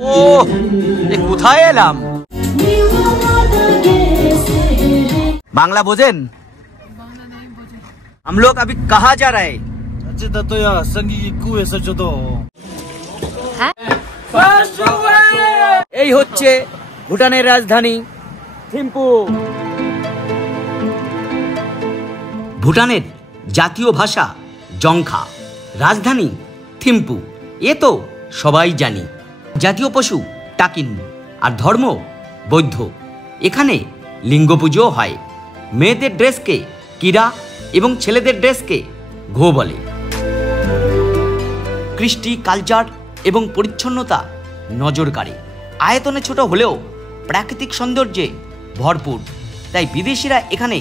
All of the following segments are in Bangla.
ও কোথায় এলাম? बांग्ला भोजन हम लोग अभी कहाँ जा रहे हैं? এই হচ্ছে ভুটানের রাজধানী থিম্পু। ভুটানের জাতীয় ভাষা জংখা, রাজধানী থিম্পু, এ তো সবাই জানি। জাতীয় পশু টাকিন, আর ধর্ম বৌদ্ধ। এখানে লিঙ্গ পুজো হয়। মেয়েদের ড্রেসকে কিরা এবং ছেলেদের ড্রেসকে ঘো বলে। কৃষ্টি, কালচার এবং পরিচ্ছন্নতা নজর কাড়ে। আয়তনে ছোট হলেও প্রাকৃতিক সৌন্দর্যে ভরপুর, তাই বিদেশিরা এখানে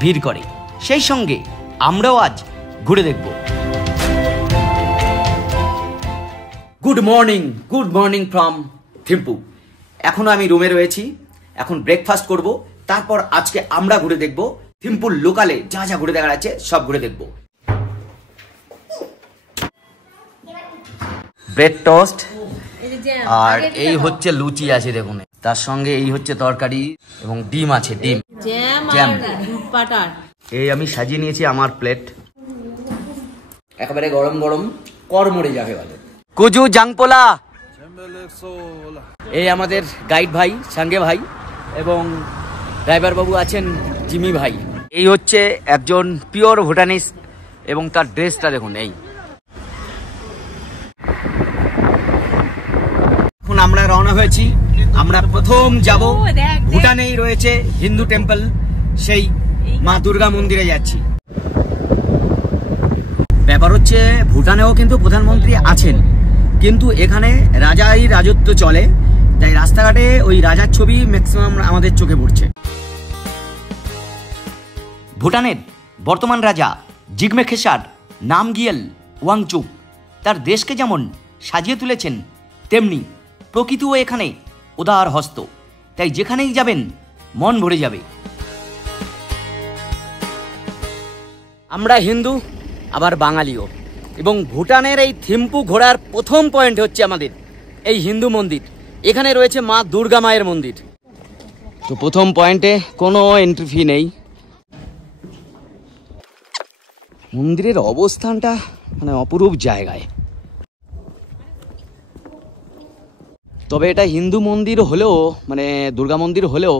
ভিড় করে। সেই সঙ্গে আমরাও আজ ঘুরে দেখব। Good morning from Thimphu. এখনো আমি রুমে রয়েছি, এখন ব্রেকফাস্ট করব, তারপর আজকে আমরা ঘুরে দেখব থিম্পুর লোকালে যা যা ঘুরে দেখার আছে সব ঘুরে দেখব। ব্রেড টোস্ট আর এই হচ্ছে লুচি আছে দেখুন, তার সঙ্গে এই হচ্ছে তরকারি এবং ডিম আছে, ডিম জ্যাম। এই আমি সাজিয়ে নিয়েছি আমার প্লেট, একেবারে গরম গরম কড়মড়ে যাবে বলে। কুজু জাংপোলা। এই আমাদের গাইড ভাই সাঙ্গে ভাই এবং ড্রাইভার বাবু আছেন জিমি ভাই। এই হচ্ছে একজন পিওর ভুটানিস এবং তার ড্রেসটা দেখুন। এই এখন আমরা রওনা হয়েছি। আমরা প্রথম যাব ভুটানেই রয়েছে হিন্দু টেম্পল, সেই মা দুর্গা মন্দিরে যাচ্ছি। ব্যাপার হচ্ছে ভুটানেও কিন্তু প্রধানমন্ত্রী আছেন, কিন্তু এখানে রাজাই রাজত্ব চলে, তাই রাস্তাঘাটে ওই রাজার ছবি ম্যাক্সিমাম আমাদের চোখে পড়ছে। ভুটানের বর্তমান রাজা জিগমে খেসার নামগিয়েল ওয়াংচুক তার দেশকে যেমন সাজিয়ে তুলেছেন, তেমনি প্রকৃতিও এখানে উদার হস্ত, তাই যেখানেই যাবেন মন ভরে যাবে। আমরা হিন্দু আবার বাঙালিও, এবং ভুটানের এই থিম্পু ঘোরার প্রথম পয়েন্ট হচ্ছে আমাদের এই হিন্দু মন্দির। এখানে রয়েছে মা দুর্গা মায়ের মন্দির। তো প্রথম পয়েন্টে কোনো এন্ট্রি ফি নেই। মন্দিরের অবস্থানটা মানে অপরূপ জায়গায়। তবে এটা হিন্দু মন্দির হলেও, মানে দুর্গা মন্দির হলেও,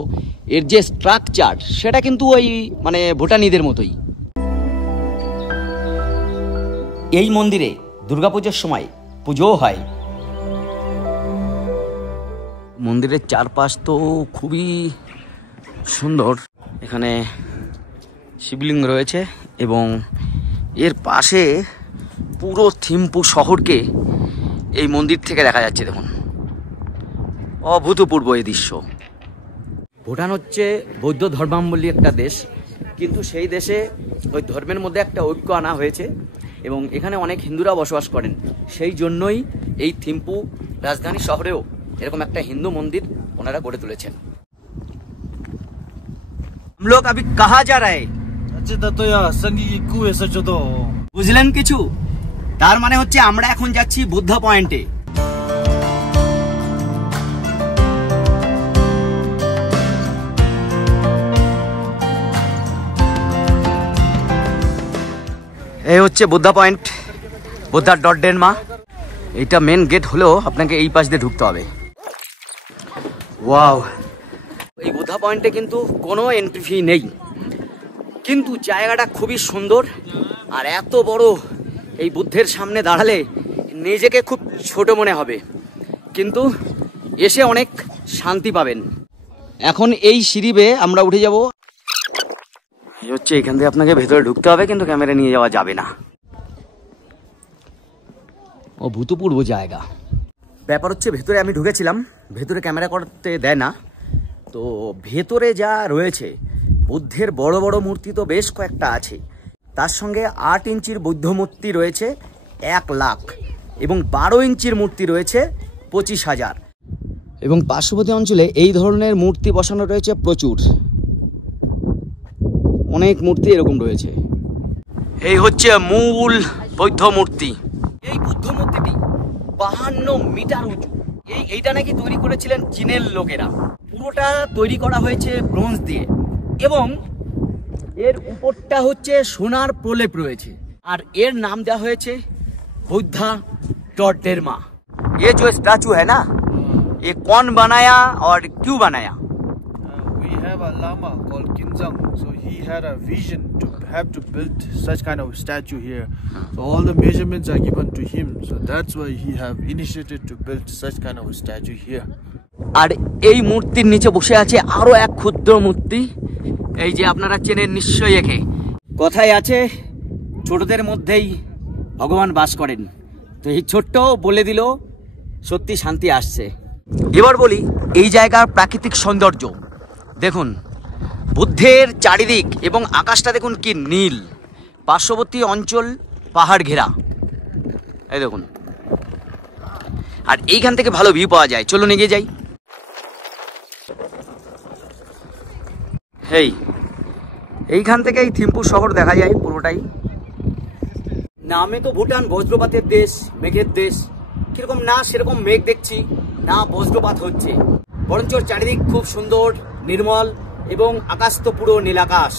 এর যে স্ট্রাকচার সেটা কিন্তু ওই মানে ভুটানিদের মতোই। এই মন্দিরে দুর্গাপুজোর সময় পুজোও হয়। মন্দিরের চারপাশ তো খুবই সুন্দর। এখানে শিবলিঙ্গ রয়েছে এবং এর পাশে পুরো থিম্পু শহরকে এই মন্দির থেকে দেখা যাচ্ছে। দেখুন, অভূতপূর্ব এই দৃশ্য। ভুটান হচ্ছে বৌদ্ধ ধর্মাবলম্বী একটা দেশ, কিন্তু সেই দেশে ওই ধর্মের মধ্যে একটা ঐক্য আনা হয়েছে এবং এখানে অনেক হিন্দুরা বসবাস করেন। সেই জন্যই এই থিম্পু রাজধানী শহরেও এরকম একটা হিন্দু মন্দির ওনারা গড়ে তুলেছেন। हम लोग अभी कहाँ जा रहे हैं? বুঝলেন কিছু? তার মানে হচ্ছে আমরা এখন যাচ্ছি বুদ্ধ পয়েন্টে। এই হচ্ছে বুদ্ধা পয়েন্ট, বুদ্ধার ডট ডেনমা। এইটা মেন গেট হলেও আপনাকে এই পাশ দিয়ে ঢুকতে হবে। ওয়াও, এই বুদ্ধা পয়েন্টে কিন্তু কোনো এন্ট্রি ফি নেই, কিন্তু জায়গাটা খুবই সুন্দর। আর এত বড় এই বুদ্ধের সামনে দাঁড়ালে নিজেকে খুব ছোট মনে হবে, কিন্তু এসে অনেক শান্তি পাবেন। এখন এই সিঁড়ি বেয়ে আমরা উঠে যাব। হচ্ছে এখান থেকে আপনাকে ভেতরে ঢুকতে হবে, কিন্তু ক্যামেরা নিয়ে যাওয়া যাবে না। অভূতপূর্ব জায়গা। ব্যাপার হচ্ছে ভেতরে আমি ঢুকেছিলাম, ভেতরে ক্যামেরা করতে দেয় না। তো ভেতরে যা রয়েছে, বুদ্ধের বড় বড় মূর্তি তো বেশ কয়েকটা আছে, তার সঙ্গে 8 ইঞ্চির বৌদ্ধ মূর্তি রয়েছে 1 লাখ এবং 12 ইঞ্চির মূর্তি রয়েছে 25,000। এবং পার্শ্ববর্তী অঞ্চলে এই ধরনের মূর্তি বসানো রয়েছে প্রচুর, অনেক মূর্তি এরকম রয়েছে। এই হচ্ছে মূল বৌদ্ধ মূর্তি। এই বুদ্ধ মূর্তিটি 52 মিটার উঁচু। এই এইটা নাকি তৈরি করেছিলেন চীনের লোকেরা। পুরোটা তৈরি করা হয়েছে ব্রোঞ্জ দিয়ে এবং এর উপরটা হচ্ছে সোনার প্রলেপ রয়েছে। আর এর নাম দেওয়া হয়েছে बुद्धा डॉट डेरमा। ये जो स्टैचू है ना, ये कौन बनाया और क्यों बनाया? We have a lama called Kinzang, so he had a vision to have to build such kind of statue here. So all the measurements are given to him, so that's why he have initiated to build such kind of a statue here. আর এই মূর্তির নিচে বসে আছে আরো এক ক্ষুদ্র মূর্তি, এই যে আপনারা চেনেন নিশ্চয়ই একে। কথায় আছে ছোটদের মধ্যেই ভগবান বাস করেন, তো এই ছোট্ট বলে দিল সত্যি শান্তি আসছে। এবার বলি এই জায়গার প্রাকৃতিক সৌন্দর্য দেখুন, বুদ্ধের চারিদিক এবং আকাশটা দেখুন কি নীল, পার্শ্ববর্তী অঞ্চল পাহাড় ঘেরা, এই দেখুন। আর এইখান থেকে ভালো ভিউ পাওয়া যায়, চলুন এগিয়ে যাই। এইখান থেকে এই থিম্পু শহর দেখা যায় পুরোটাই। নামে তো ভুটান বজ্রপাতের দেশ, মেঘের দেশ, কিরকম না সেরকম মেঘ দেখছি না বজ্রপাত হচ্ছে, বরঞ্চ চারিদিক খুব সুন্দর নির্মল এবং আকাশ তো পুরো নীল আকাশ।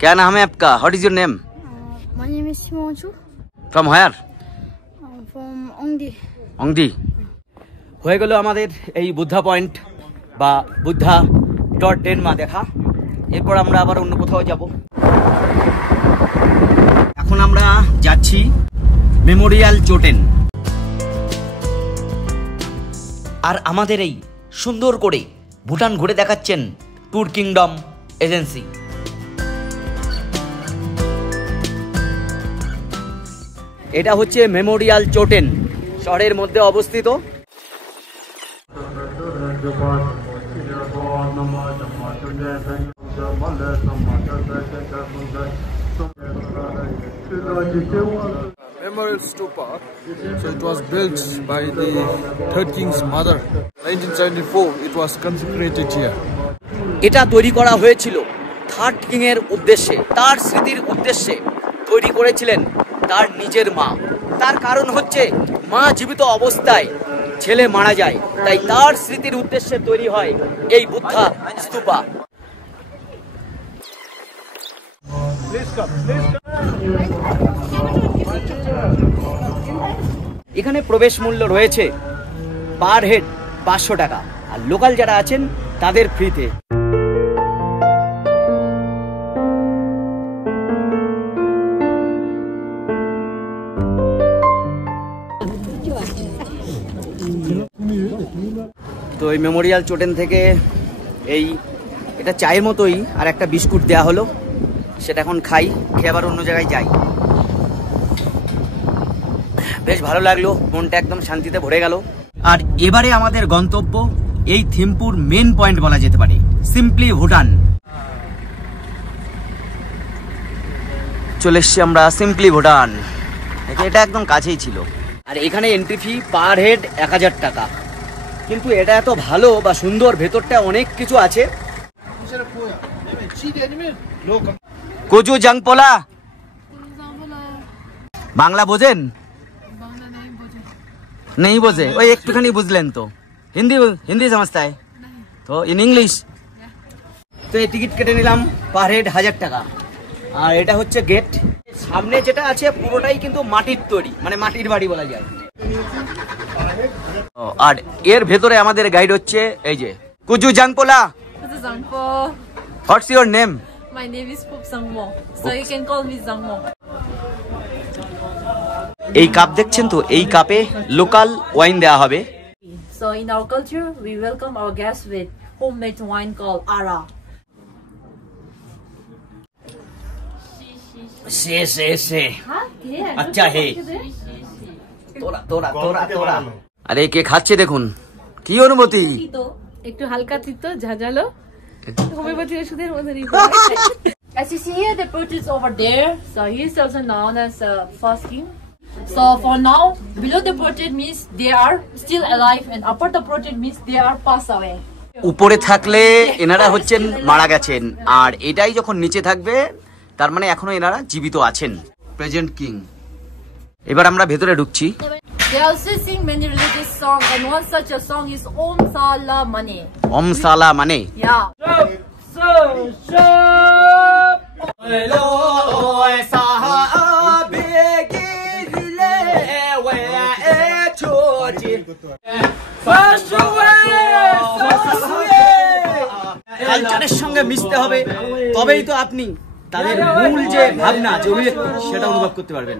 क्या नाम है आपका? What is your name? My name is Simonchu. From where? From Ongdi. অংদি। হয়ে গেল আমাদের এই বুদ্ধা পয়েন্ট বা বুদ্ধা ডট ডেনমা দেখা। এরপর আমরা আবার অন্য কোথাও যাব। এখন আমরা যাচ্ছি মেমোরিয়াল চোটেন। আর আমাদের এই সুন্দর করে ভুটান ঘুরে দেখাচ্ছেন ট্যুর কিংডম এজেন্সি। এটা হচ্ছে মেমোরিয়াল চোটেন, শহরের মধ্যে অবস্থিত। Memorial Stupa. So it was built by the third king's mother. 1974, it was consecrated here. এটা তৈরি করা হয়েছিল থার্ড কিং এর উদ্দেশ্যে, তার স্মৃতির উদ্দেশ্যে তৈরি করেছিলেন তার নিজের মা। তার কারণ হচ্ছে মা জীবিত অবস্থায় ছেলে মারা যায়, তাই তার স্মৃতির উদ্দেশ্যে তৈরি হয় এই বুদ্ধা স্তূপা। এখানে প্রবেশ মূল্য রয়েছে পার হেড 500 টাকা, আর লোকাল যারা আছেন তাদের ফ্রিতে। তো এই মেমোরিয়াল চোটেন থেকে এটা চায়ের মতোই আর একটা বিস্কুট দেয়া হলো, সেটা এখন খাই, খেয়ে আবার অন্য জায়গায় যাই। বেশ ভালো লাগলো, মনটা একদম শান্তিতে ভরে গেল। আর এবারে আমাদের গন্তব্য এই থিম্পুর মেন পয়েন্ট বলা যেতে পারে, সিম্পলি ভুটান। চলে এসছি আমরা সিম্পলি ভুটান, এটা একদম কাছেই ছিল। আর এখানে এন্ট্রি ফি পার হেড 1000 টাকা, কিন্তু এটা এত ভালো বা সুন্দর, ভেতরটা অনেক কিছু আছে। কোজু জাংপোলা বাংলা বোঝেন? নেই বোঝে, ওই একটুখানি বুঝলেন তো। হিন্দি समझता है তো ইন ইংলিশ। তো এই টিকিট কেটে নিলাম পার হেড 1000 টাকা। আর এটা হচ্ছে গেট। সামনে যেটা আছে পুরোটাই কিন্তু মাটির তৈরি, মানে মাটির বাড়ি বলা যায়। আর এর ভেতরে আমাদের গাইড হচ্ছে এই যে কুজু জাংপোলা। What's your name? My name is Pup Sangmo, so you can call me Sangmo. এই কাপ দেখছেন তো, এই কাপে লোকাল ওয়াইন দেয়া হবে। So in our culture, we welcome our guests with homemade wine called Ara. সে আচ্ছা হে তোরা আরে কে খাচ্ছে দেখুন, কি অনুভূতি? একটু হালকা তিতো ঝাঁঝালো, হোমিওপ্যাথি ওষুধের মতনই। As you see here, the portraits over there, so he is also known as first king. So for now, below the portrait means they are still alive, and upper the portrait means they are passed away. উপরে থাকলে এনারা হচ্ছেন মারা গেছেন, আর এটাই যখন নিচে থাকবে তার মানে এখনো এনারা জীবিত আছেন, প্রেজেন্ট কিং। এবার আমরা ভেতরে ঢুকছি। They also sing many religious songs, and one such a song is Om Sala Mane. Om Sala Mane. Yeah. কালচারের সঙ্গে মিশতে হবে, তবেই তো আপনি তাদের মূল যে ভাবনা, যে অভিব্যক্তি, সেটা অনুভব করতে পারবেন।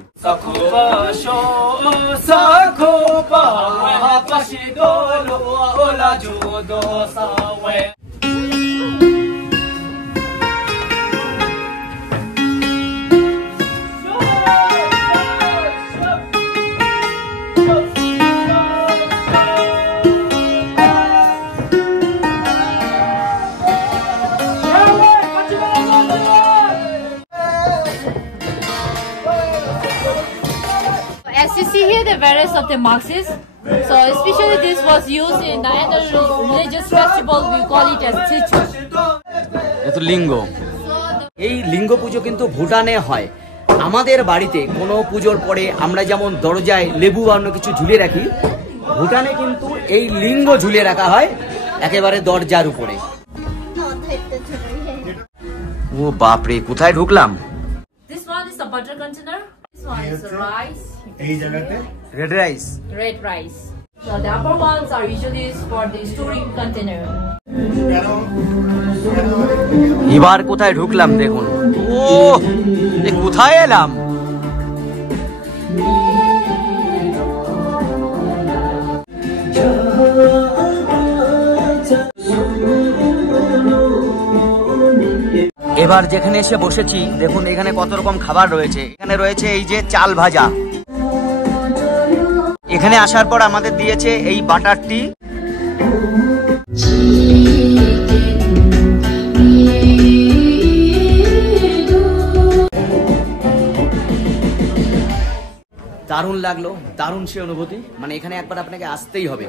As you see here, the various of the Marxes. So especially this was used in the annual religious festival. We call it as Chechu. এতো লিঙ্গ, এই লিঙ্গ পুজো কিন্তু ভুটানে হয়। আমাদের বাড়িতে কোনো পুজোর পরে আমরা যেমন দরজায় লেবু বা অন্য কিছু ঝুলিয়ে রাখি, ভুটানে কিন্তু এই লিঙ্গ ঝুলিয়ে রাখা হয় একেবারে দরজার উপরে। ও বাপরে, কোথায় ঢুকলাম? This one is a butter container. This one is rice. Red rice. Red rice. So the upper ones are usually used for the storing container. এবার কোথায় ঢুকলাম দেখুন। ও, কোথায় এলাম? এবার যেখানে এসে বসেছি দেখুন, এখানে কত রকম খাবার রয়েছে। এখানে রয়েছে এই যে চাল ভাজা। এখানে আসার পর আমাদের দিয়েছে এই বাটারটি। দারুণ লাগলো, দারুণ সে অনুভূতি, মানে এখানে একবার আপনাকে আসতেই হবে।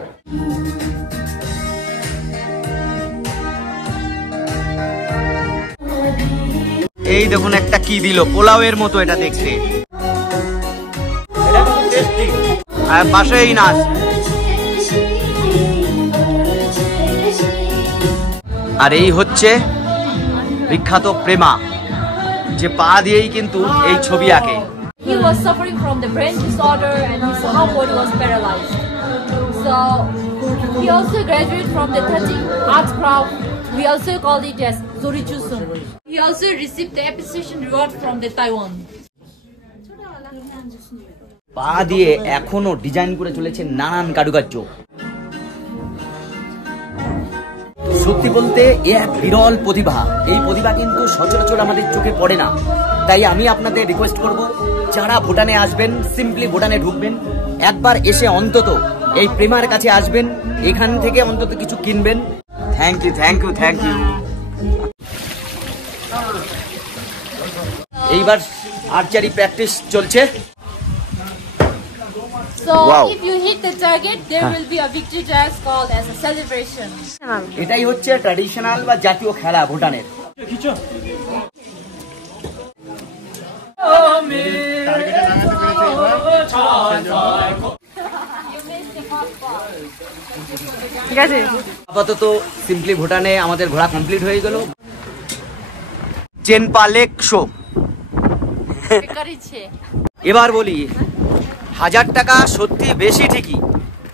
এই দেখুন একটা কি দিল, পোলাওয়ের মতো এটা দেখতে, আর পাশে এই নাচ। আর এই হচ্ছে বিখ্যাত প্রেমা, যে পা দিয়েই কিন্তু এই ছবি আঁকে। He was suffering from the brain disorder and his whole body was paralyzed. So he also graduated from the Tachi art craft. We also call it as Zorichusun. He also received the appreciation reward from the Taiwan. পা দিয়ে এখনো ডিজাইন করে চলেছে নানান কারুকার্য। সত্যি বলতে এ এক বিরল প্রতিভা। এই প্রতিভা কিন্তু সচরাচর আমাদের চোখে পড়ে না। তাই আমি আপনাদের রিকোয়েস্ট করব, যারা ভুটানে আসবেন, সিম্পলি ভুটানে ঢুকবেন, একবার এসে অন্তত এই প্রেমার কাছে আসবেন, এখান থেকে অন্তত কিছু কিনবেন। Thank you, thank you, thank you. এইবার আর্চারি প্র্যাকটিস চলছে। So Wow. if you hit the target, there will be a victory dance called as a celebration. এটাই হচ্ছে ট্র্যাডিশনাল বা জাতীয় খেলা ভুটানের। আপাতত সিম্পলি ভুটানে আমাদের ঘোরা কমপ্লিট হয়ে গেল। চেনপালেক শো। এবার বলি, 1000 টাকা সত্যি বেশি ঠিকই,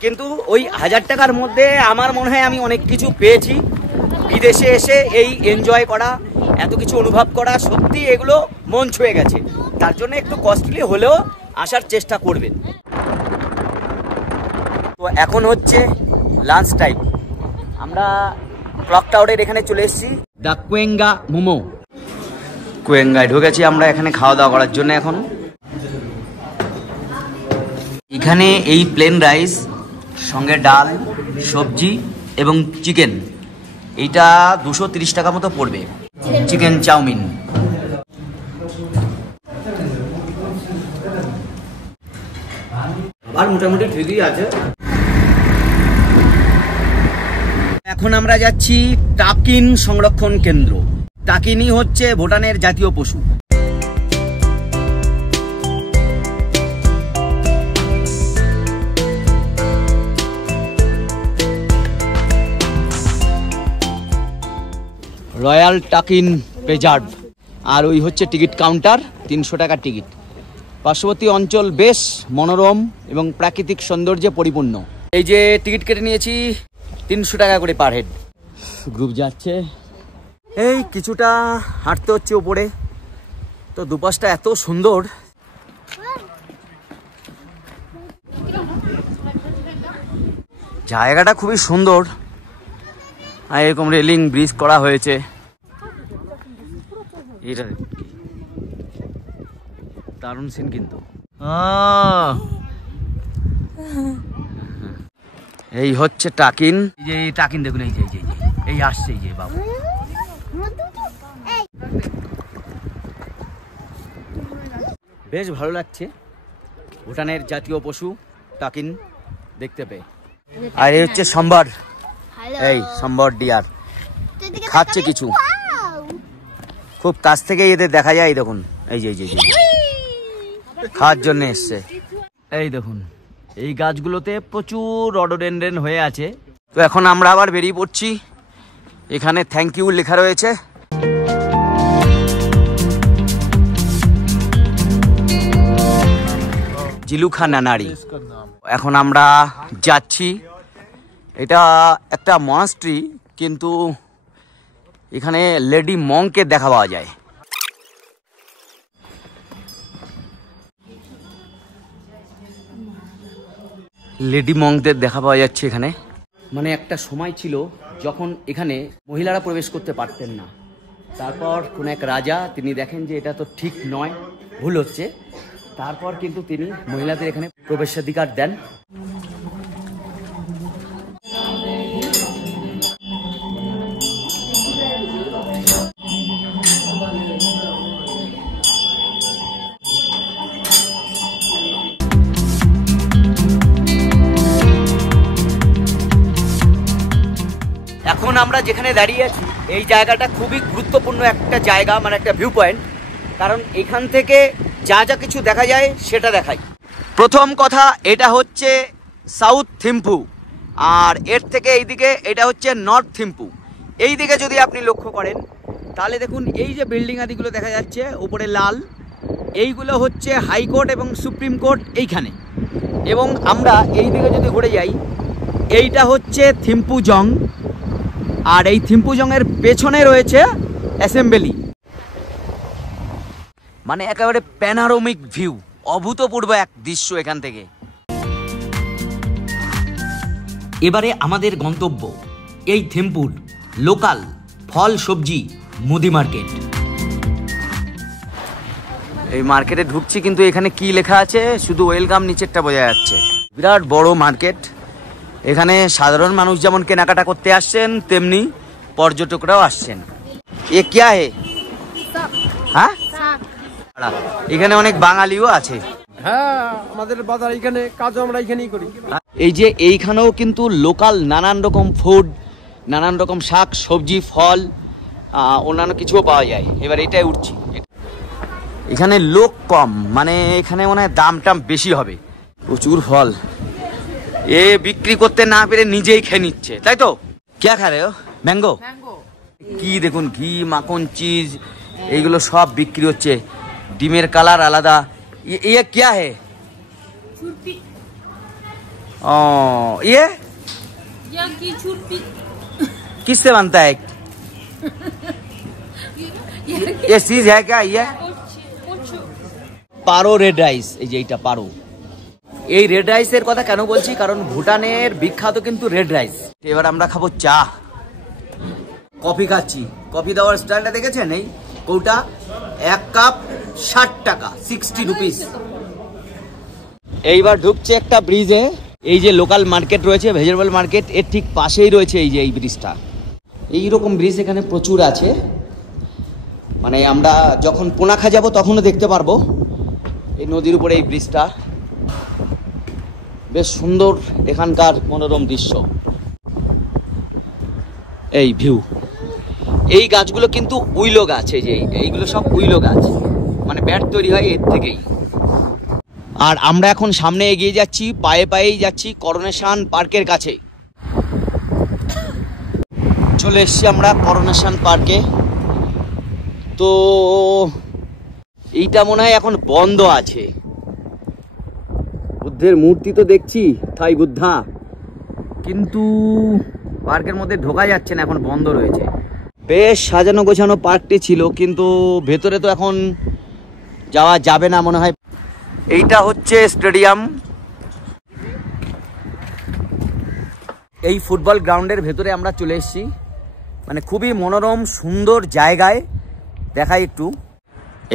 কিন্তু ওই 1000 টাকার মধ্যে আমার মনে হয় আমি অনেক কিছু পেয়েছি। বিদেশে এসে এই এনজয় করা, এত কিছু অনুভব করা, সত্যি এগুলো মন ছুঁয়ে গেছে। তার জন্য একটু কস্টলি হলেও আসার চেষ্টা করবেন। তো এখন হচ্ছে লাঞ্চ টাইম। আমরা ক্লক টাওয়ারের এখানে চলে এসেছি, দ্য কুয়েঙ্গা মোমো। কুয়েঙ্গায় ঢুকেছি আমরা এখানে খাওয়া দাওয়া করার জন্য। এখন এখানে এই প্লেন রাইস সঙ্গে ডাল, সবজি এবং চিকেন, এইটা 230 টাকা মতো পড়বে। Chicken chowmein. আর মোটামুটি ঠিকই আছে। এখন আমরা যাচ্ছি টাকিন সংরক্ষণ কেন্দ্র। টাকিনই হচ্ছে ভুটানের জাতীয় পশু। রয়্যাল টাকিন প্রেজার্ভ। আর ওই হচ্ছে টিকিট কাউন্টার, 300 টাকার টিকিট। পার্শ্ববর্তী অঞ্চল বেশ মনোরম এবং প্রাকৃতিক সৌন্দর্যে পরিপূর্ণ। এই যে টিকিট কেটে নিয়েছি 300 টাকা করে পার হেড। গ্রুপ যাচ্ছে, এই কিছুটা হাঁটতে হচ্ছে উপরে। তো দুপাশটা এত সুন্দর, জায়গাটা খুবই সুন্দর। আর এরকম রেলিং ব্রিজ করা হয়েছে। এটা দারুণ সিন কিন্তু। এই হচ্ছে টাকিন। এই যে টাকিন দেখুন, এই যে এই আসছে, এই যে বাবু। বেশ ভালো লাগছে ভুটানের জাতীয় পশু টাকিন দেখতে পেয়ে। আর এই হচ্ছে সম্বর, এই সম্বর ডিয়ার খাচ্ছে কিছু, খুব কাছ থেকে এদের দেখা যায়। দেখুন এই যে খাওয়ার জন্য এসছে। এই দেখুন এই গাছগুলোতে প্রচুর রডোডেনড্রন হয়ে আছে। তো এখন আমরা আবার বেরিয়ে পড়ছি। এখানে থ্যাংক ইউ লেখা রয়েছে। জিলুখা নানারি। এখন আমরা যাচ্ছি, এটা একটা মনাস্ট্রি, কিন্তু এখানে লেডি মংকে দেখা পাওয়া যায়। লেডি মংদের দেখা পাওয়া যাচ্ছে এখানে। মানে একটা সময় ছিল যখন এখানে মহিলারা প্রবেশ করতে পারতেন না। তারপর কোন এক রাজা তিনি দেখেন যে এটা তো ঠিক নয়, ভুল হচ্ছে। তারপর কিন্তু তিনি মহিলাদের এখানে প্রবেশাধিকার দেন। এখন আমরা যেখানে দাঁড়িয়ে আছি এই জায়গাটা খুবই গুরুত্বপূর্ণ একটা জায়গা, মানে একটা ভিউ পয়েন্ট। কারণ এখান থেকে যা যা কিছু দেখা যায় সেটা দেখাই। প্রথম কথা, এটা হচ্ছে সাউথ থিম্পু, আর এর থেকে এইদিকে এটা হচ্ছে নর্থ থিম্পু। এই দিকে যদি আপনি লক্ষ্য করেন তাহলে দেখুন এই যে বিল্ডিং আদিগুলো দেখা যাচ্ছে উপরে লাল, এইগুলো হচ্ছে হাইকোর্ট এবং সুপ্রিম কোর্ট এইখানে। এবং আমরা এই দিকে যদি ঘুরে যাই, এইটা হচ্ছে থিম্পুজং, আর এই থিম্পুজংয়ের পেছনে রয়েছে অ্যাসেম্বলি। মানে একেবারে প্যানোরামিক ভিউ, অভূতপূর্ব এক দৃশ্য এখান থেকে। এবারে আমাদের গন্তব্য এই থিম্পুর লোকাল ফল সবজি মুদি মার্কেট। এই মার্কেটে ঢুকছি, কিন্তু এখানে কি লেখা আছে শুধু ওয়েলকাম নিচেরটা বোঝা যাচ্ছে। বিরাট বড় মার্কেট। এখানে সাধারণ মানুষ যেমন কেনাকাটা করতে আসছেন, তেমনি পর্যটকরাও আসছেন। এ क्या है? হ্যাঁ, এখানে অনেক বাঙালিও আছে। হ্যাঁ, আমাদের বাজার এখানে, কাজও আমরা এখানেই করি। এই যে এইখানেও কিন্তু লোকাল নানান রকম ফুড, নানান রকম শাক সবজি ফল অন্যান্য কিছুও পাওয়া যায়। এবার এটাই উঠছি। এখানে লোক কম, মানে এখানে মনে হয় দাম টাম বেশি হবে। প্রচুর ফল, এ বিক্রি করতে না পেরে নিজেই খেয়ে নিচ্ছে, তাই তো? কে খা রে? ম্যাঙ্গো। কি দেখুন, ঘি মাখন চিজ এইগুলো সব বিক্রি হচ্ছে। ডিমের কালার আলাদা। ये क्या है? ये किससे बनता है? ये चीज है क्या? ये পারো রেড রাইস। এই যে এইটা পারো। এই রেড রাইসের কথা কেন বলছি, কারণ ভুটানের বিখ্যাত কিন্তু রেড রাইস। এবার আমরা খাবো চা, কফি খাচ্ছি। কফি দেওয়ার স্টাইলটা দেখেছেন? এই কৌটা 1 কাপ 60 টাকা, 60 রুপিস। এইবার ঢুকছে একটা ব্রিজে। এই যে লোকাল মার্কেট রয়েছে, ভেজিটেবল মার্কেট, এর ঠিক পাশেই রয়েছে এই যে এই ব্রিজটা। এইরকম ব্রিজ এখানে প্রচুর আছে। মানে আমরা যখন পোনাখা যাব তখনও দেখতে পারবো এই নদীর উপরে এই ব্রিজটা। বেশ সুন্দর এখানকার মনোরম দৃশ্য। এই ভিউ। এই গাছগুলো কিন্তু উইলো গাছ। এই যে এইগুলো সব উইলো গাছ, মানে ব্যাট তৈরি হয় এর থেকেই। আর আমরা এখন সামনে এগিয়ে যাচ্ছি, পায়ে পায়েই যাচ্ছি করোনেশন পার্কের কাছে। চলে এসছি আমরা করোনেশন পার্কে। তো এইটা মনে হয় এখন বন্ধ আছে। বুদ্ধের মূর্তি তো দেখছি, থাই বুদ্ধা, কিন্তু পার্কের মধ্যে ঢোকা যাচ্ছে না, এখন বন্ধ রয়েছে। বেশ সাজানো গোছানো পার্কটি ছিল, কিন্তু ভেতরে তো এখন যাওয়া যাবে না মনে হয়। এইটা হচ্ছে স্টেডিয়াম। এই ফুটবল গ্রাউন্ডের ভেতরে আমরা চলে এসেছি, মানে খুবই মনোরম সুন্দর জায়গায়। দেখাই একটু,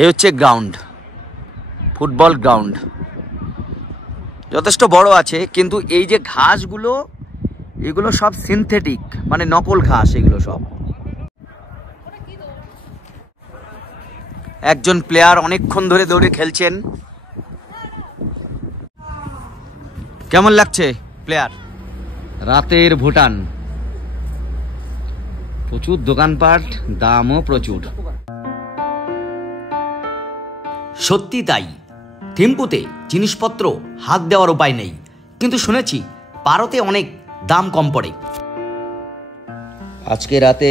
এই হচ্ছে গ্রাউন্ড, ফুটবল গ্রাউন্ড যথেষ্ট বড় আছে, কিন্তু এই যে ঘাসগুলো এগুলো সব সিনথেটিক, মানে নকল ঘাস এগুলো সব। একজন প্লেয়ার অনেকক্ষণ ধরে দৌড়ে খেলছেন। কেমন লাগছে প্লেয়ার? রাতের ভুটান, প্রচুর দোকানপাট, দামও প্রচুর। সত্যি তাই, থিম্পুতে জিনিসপত্র হাত দেওয়ার উপায় নেই, কিন্তু শুনেছি পারোতে অনেক দাম কম পড়ে। আজকে রাতে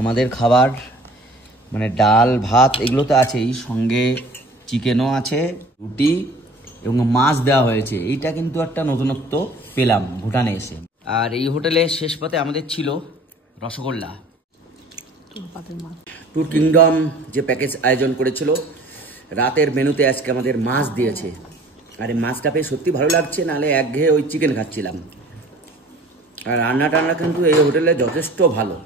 আমাদের খাবার মানে ডাল ভাত এগুলো তো আছেই, সঙ্গে চিকেনও আছে, রুটি এবং মাছ দেওয়া হয়েছে। এইটা কিন্তু একটা নতুনত্ব পেলাম ভুটানে এসে। আর এই হোটেলে শেষ পাতে আমাদের ছিল রসগোল্লা। ট্যুর কিংডম যে প্যাকেজ আয়োজন করেছিল, রাতের মেনুতে আজকে আমাদের মাছ দিয়েছে। আর এই মাছটা পেয়ে সত্যি ভালো লাগছে, নাহলে একঘেয়ে ওই চিকেন খাচ্ছিলাম। আর রান্না টান্না কিন্তু এই হোটেলে যথেষ্ট ভালো।